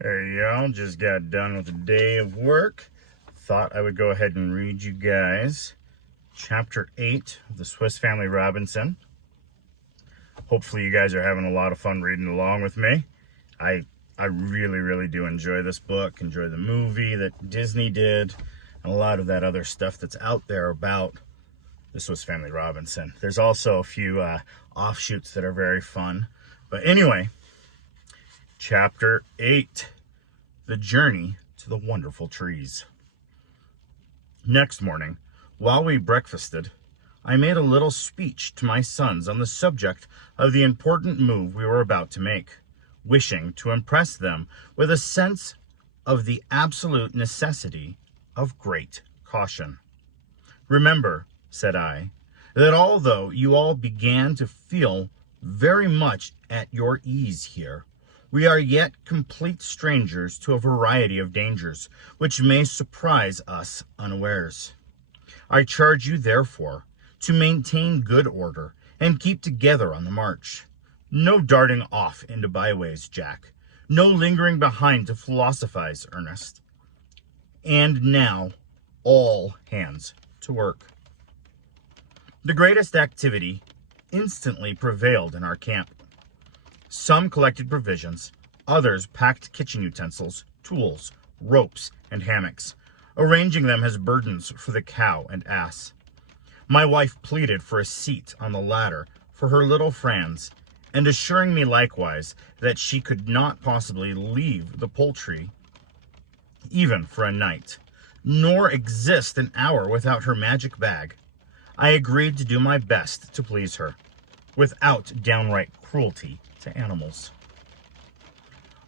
There you go, just got done with a day of work. Thought I would go ahead and read you guys Chapter 8 of the Swiss Family Robinson. Hopefully you guys are having a lot of fun reading along with me. I really do enjoy this book, enjoy the movie that Disney did, and a lot of that other stuff that's out there about the Swiss Family Robinson. There's also a few offshoots that are very fun. But anyway, Chapter 8, The Journey to the Wonderful Trees. Next morning, while we breakfasted, I made a little speech to my sons on the subject of the important move we were about to make, wishing to impress them with a sense of the absolute necessity of great caution. Remember, said I, that although you all began to feel very much at your ease here, we are yet complete strangers to a variety of dangers which may surprise us unawares. I charge you, therefore, to maintain good order and keep together on the march. No darting off into byways, Jack. No lingering behind to philosophize, Ernest. And now, all hands to work. The greatest activity instantly prevailed in our camp. Some collected provisions, others packed kitchen utensils, tools, ropes, and hammocks, arranging them as burdens for the cow and ass. My wife pleaded for a seat on the ladder for her little Franz, and assuring me likewise that she could not possibly leave the poultry even for a night, nor exist an hour without her magic bag, I agreed to do my best to please her, without downright cruelty to animals.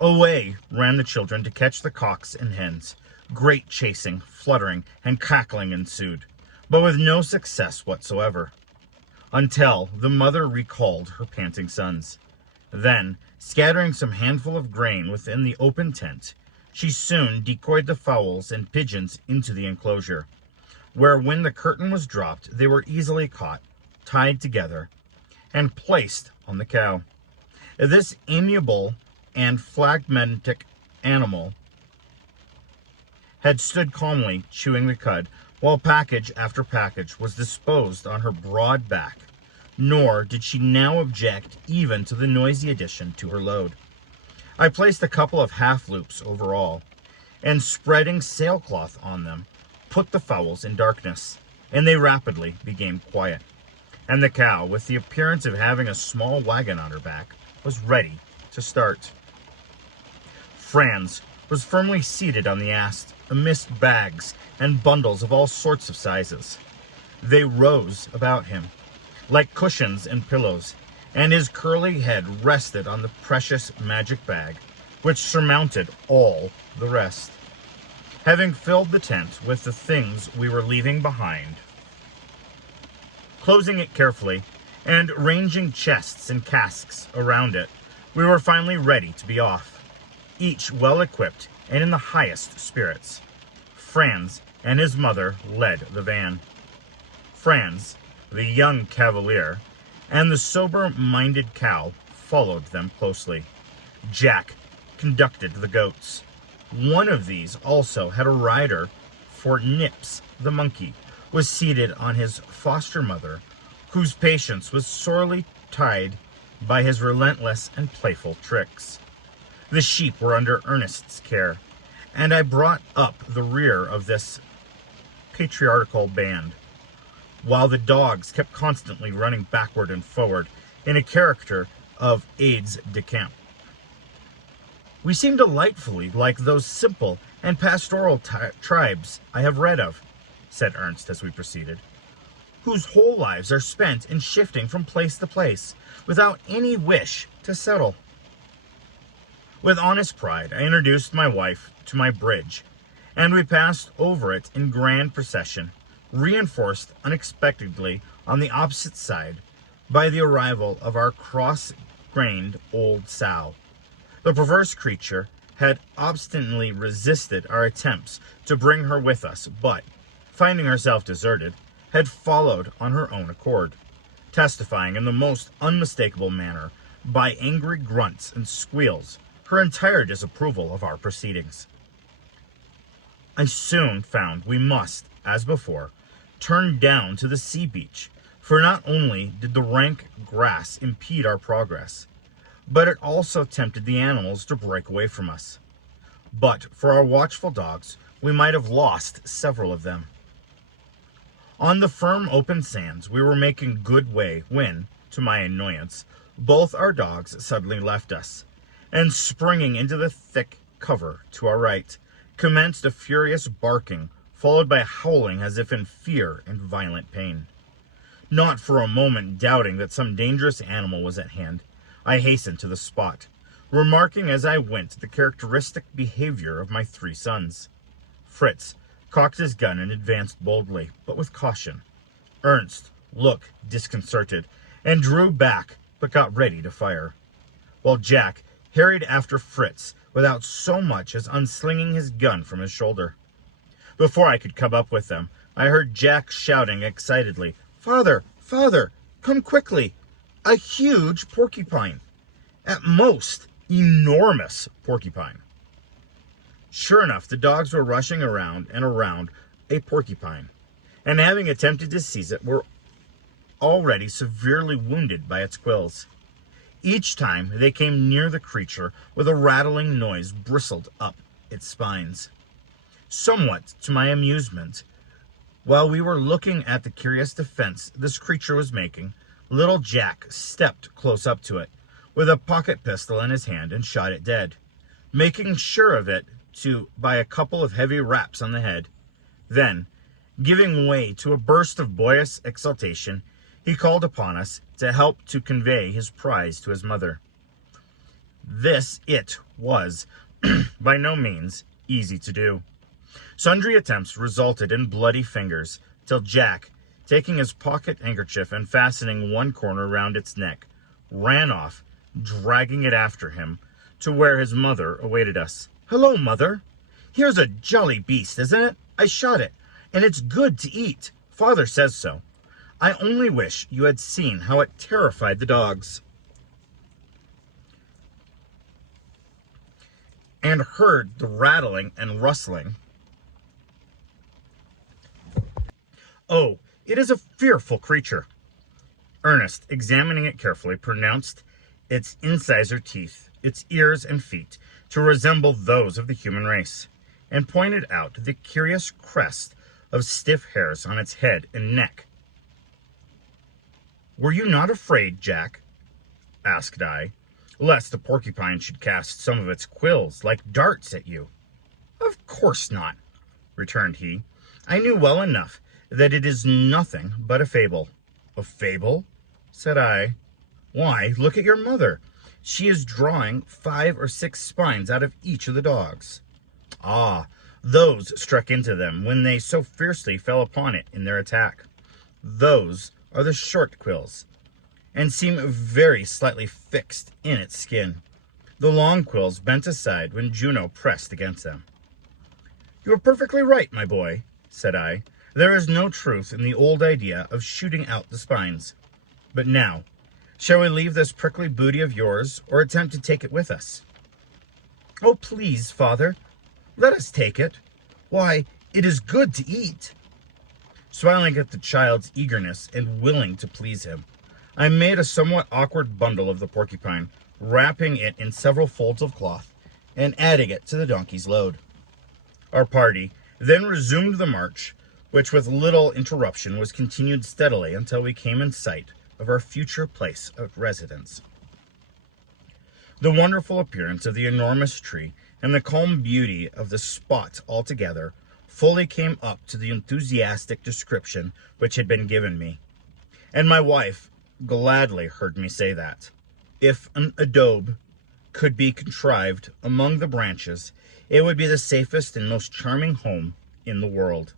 Away ran the children to catch the cocks and hens. Great chasing, fluttering, and cackling ensued, but with no success whatsoever, until the mother recalled her panting sons. Then, scattering some handful of grain within the open tent, she soon decoyed the fowls and pigeons into the enclosure, where when the curtain was dropped, they were easily caught, tied together, and placed on the cow. This amiable and phlegmatic animal had stood calmly chewing the cud, while package after package was disposed on her broad back, nor did she now object even to the noisy addition to her load. I placed a couple of half-loops over all, and spreading sailcloth on them, put the fowls in darkness, and they rapidly became quiet, and the cow, with the appearance of having a small wagon on her back, was ready to start. Franz was firmly seated on the ass amidst bags and bundles of all sorts of sizes. They rose about him like cushions and pillows, and his curly head rested on the precious magic bag, which surmounted all the rest. Having filled the tent with the things we were leaving behind, closing it carefully, and ranging chests and casks around it, we were finally ready to be off, each well equipped and in the highest spirits. Franz and his mother led the van. Franz, the young cavalier, and the sober-minded cow followed them closely. Jack conducted the goats. One of these also had a rider, for Nips, the monkey, was seated on his foster mother, whose patience was sorely tried by his relentless and playful tricks. The sheep were under Ernest's care, and I brought up the rear of this patriarchal band, while the dogs kept constantly running backward and forward in a character of aides de camp. We seem delightfully like those simple and pastoral tribes I have read of, said Ernst as we proceeded, whose whole lives are spent in shifting from place to place, without any wish to settle. With honest pride, I introduced my wife to my bridge, and we passed over it in grand procession, reinforced unexpectedly on the opposite side by the arrival of our cross-grained old sow. The perverse creature had obstinately resisted our attempts to bring her with us, but, finding herself deserted, had followed on her own accord, testifying in the most unmistakable manner by angry grunts and squeals her entire disapproval of our proceedings. I soon found we must, as before, turn down to the sea beach, for not only did the rank grass impede our progress, but it also tempted the animals to break away from us. But for our watchful dogs, we might have lost several of them. On the firm open sands, we were making good way when, to my annoyance, both our dogs suddenly left us, and springing into the thick cover to our right, commenced a furious barking, followed by howling as if in fear and violent pain. Not for a moment doubting that some dangerous animal was at hand, I hastened to the spot, remarking as I went the characteristic behavior of my 3 sons. Fritz cocked his gun and advanced boldly, but with caution. Ernst looked disconcerted and drew back, but got ready to fire, while Jack hurried after Fritz without so much as unslinging his gun from his shoulder. Before I could come up with them, I heard Jack shouting excitedly, "Father, father, come quickly! A huge porcupine! At most, enormous porcupine!" Sure enough, the dogs were rushing around and around a porcupine, and having attempted to seize it, were already severely wounded by its quills. Each time they came near the creature with a rattling noise bristled up its spines. Somewhat to my amusement, while we were looking at the curious defense this creature was making, little Jack stepped close up to it, with a pocket pistol in his hand, and shot it dead, making sure of it by a couple of heavy raps on the head. Then, giving way to a burst of boyish exultation, he called upon us to help to convey his prize to his mother. This it was by no means easy to do. Sundry attempts resulted in bloody fingers, till Jack, taking his pocket handkerchief and fastening one corner round its neck, ran off, dragging it after him, to where his mother awaited us. "Hello, Mother. Here's a jolly beast, isn't it? I shot it, and it's good to eat. Father says so. I only wish you had seen how it terrified the dogs, and heard the rattling and rustling. Oh, it is a fearful creature." Ernest, examining it carefully, pronounced its incisor teeth, its ears and feet, to resemble those of the human race, and pointed out the curious crest of stiff hairs on its head and neck. "Were you not afraid, Jack," asked I, "lest the porcupine should cast some of its quills like darts at you?" "Of course not," returned he. "I knew well enough that it is nothing but a fable." "A fable?" said I. "Why, look at your mother. She is drawing 5 or 6 spines out of each of the dogs." "Ah, those struck into them when they so fiercely fell upon it in their attack. Those are the short quills, and seem very slightly fixed in its skin. The long quills bent aside when Juno pressed against them." "You are perfectly right, my boy," said I. "There is no truth in the old idea of shooting out the spines. But now, shall we leave this prickly booty of yours, or attempt to take it with us?" "Oh, please, Father, let us take it. Why, it is good to eat." Smiling at the child's eagerness and willing to please him, I made a somewhat awkward bundle of the porcupine, wrapping it in several folds of cloth, and adding it to the donkey's load. Our party then resumed the march, which with little interruption was continued steadily until we came in sight of our future place of residence. The wonderful appearance of the enormous tree and the calm beauty of the spot altogether fully came up to the enthusiastic description which had been given me, and my wife gladly heard me say that, if an adobe could be contrived among the branches, it would be the safest and most charming home in the world.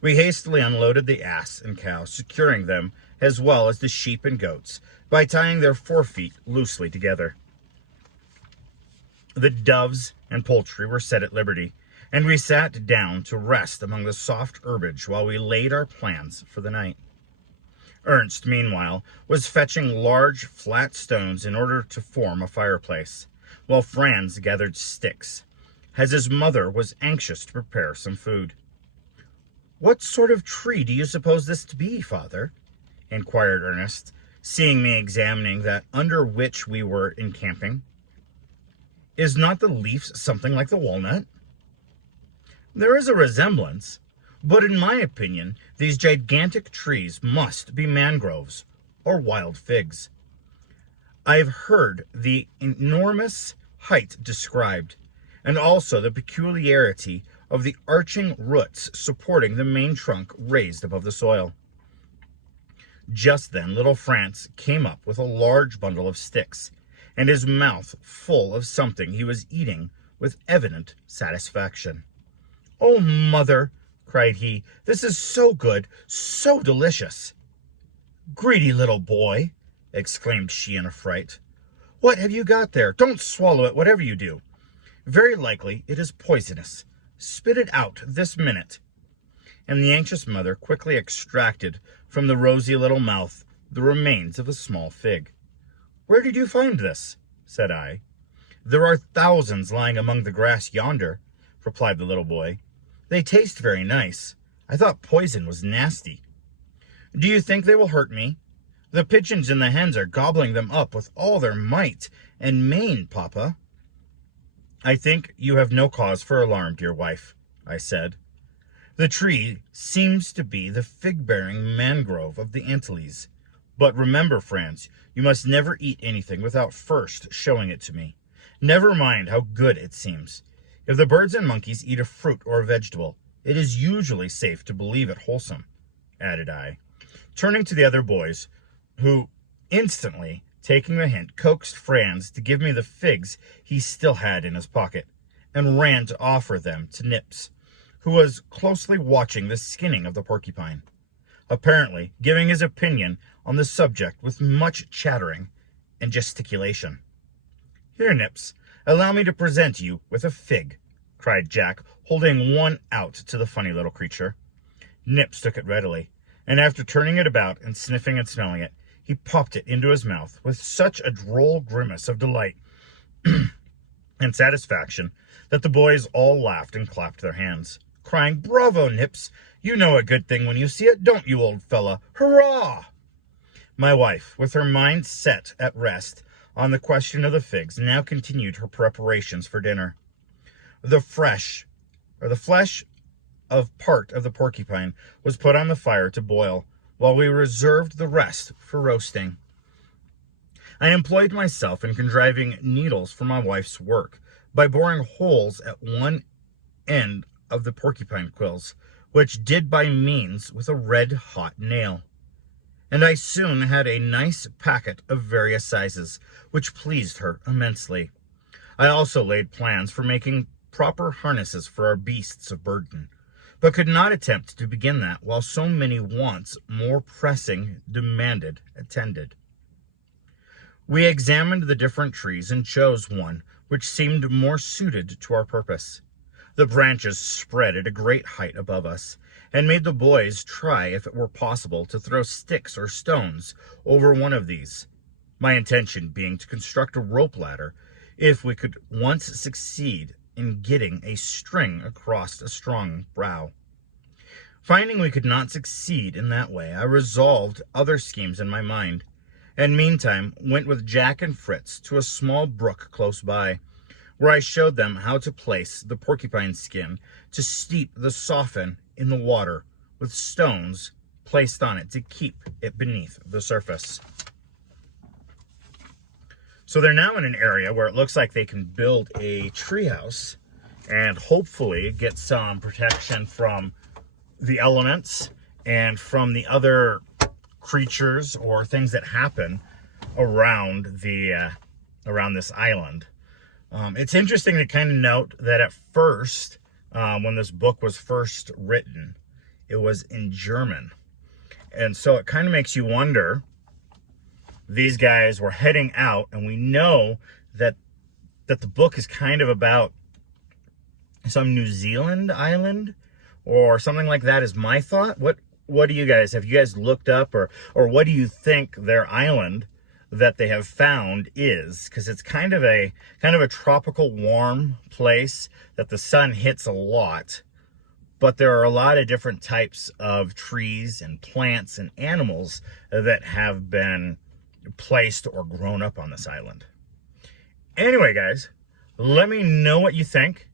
We hastily unloaded the ass and cow, securing them, as well as the sheep and goats, by tying their forefeet loosely together. The doves and poultry were set at liberty, and we sat down to rest among the soft herbage while we laid our plans for the night. Ernst, meanwhile, was fetching large, flat stones in order to form a fireplace, while Franz gathered sticks, as his mother was anxious to prepare some food. "What sort of tree do you suppose this to be, father?" inquired Ernest, seeing me examining that under which we were encamping. "Is not the leaf something like the walnut?" "There is a resemblance, but in my opinion these gigantic trees must be mangroves or wild figs. I have heard the enormous height described, and also the peculiarity of the arching roots supporting the main trunk raised above the soil." Just then little Franz came up with a large bundle of sticks, and his mouth full of something he was eating with evident satisfaction. "Oh, mother," cried he, "this is so good, so delicious." "Greedy little boy," exclaimed she in a fright. "What have you got there? Don't swallow it, whatever you do. Very likely it is poisonous. Spit it out this minute." And the anxious mother quickly extracted from the rosy little mouth the remains of a small fig. "Where did you find this?" said I. "There are thousands lying among the grass yonder," replied the little boy. "They taste very nice. I thought poison was nasty." "Do you think they will hurt me? The pigeons and the hens are gobbling them up with all their might and main, Papa." "I think you have no cause for alarm, dear wife," I said. "The tree seems to be the fig-bearing mangrove of the Antilles. But remember, Franz, you must never eat anything without first showing it to me. Never mind how good it seems. If the birds and monkeys eat a fruit or a vegetable, it is usually safe to believe it wholesome," added I, turning to the other boys, who instantly, taking the hint, coaxed Franz to give me the figs he still had in his pocket, and ran to offer them to Nips, who was closely watching the skinning of the porcupine, apparently giving his opinion on the subject with much chattering and gesticulation. "Here, Nips, allow me to present you with a fig," cried Jack, holding one out to the funny little creature. Nips took it readily, and after turning it about and sniffing and smelling it, he popped it into his mouth with such a droll grimace of delight and satisfaction that the boys all laughed and clapped their hands, crying, "Bravo, Nips! You know a good thing when you see it, don't you, old fella? Hurrah!" My wife, with her mind set at rest on the question of the figs, now continued her preparations for dinner. The flesh of part of the porcupine was put on the fire to boil, while we reserved the rest for roasting. I employed myself in contriving needles for my wife's work by boring holes at one end of the porcupine quills, which did by means with a red-hot nail. And I soon had a nice packet of various sizes, which pleased her immensely. I also laid plans for making proper harnesses for our beasts of burden, but could not attempt to begin that while so many wants more pressing demanded attended. We examined the different trees and chose one which seemed more suited to our purpose. The branches spread at a great height above us, and made the boys try if it were possible to throw sticks or stones over one of these, my intention being to construct a rope ladder if we could once succeed in getting a string across a strong bough. Finding we could not succeed in that way, I resolved other schemes in my mind, and meantime went with Jack and Fritz to a small brook close by, where I showed them how to place the porcupine skin to steep the soften in the water with stones placed on it to keep it beneath the surface. So they're now in an area where it looks like they can build a treehouse and hopefully get some protection from the elements and from the other creatures or things that happen around this island. It's interesting to kind of note that at first, when this book was first written, it was in German. And so it kind of makes you wonder, these guys were heading out, and we know that the book is kind of about some New Zealand island or something like that is my thought. What do you guys, have you guys looked up, or what do you think their island that they have found is, because it's kind of a tropical warm place that the sun hits a lot, but there are a lot of different types of trees and plants and animals that have been placed or grown up on this island. Anyway, guys, let me know what you think.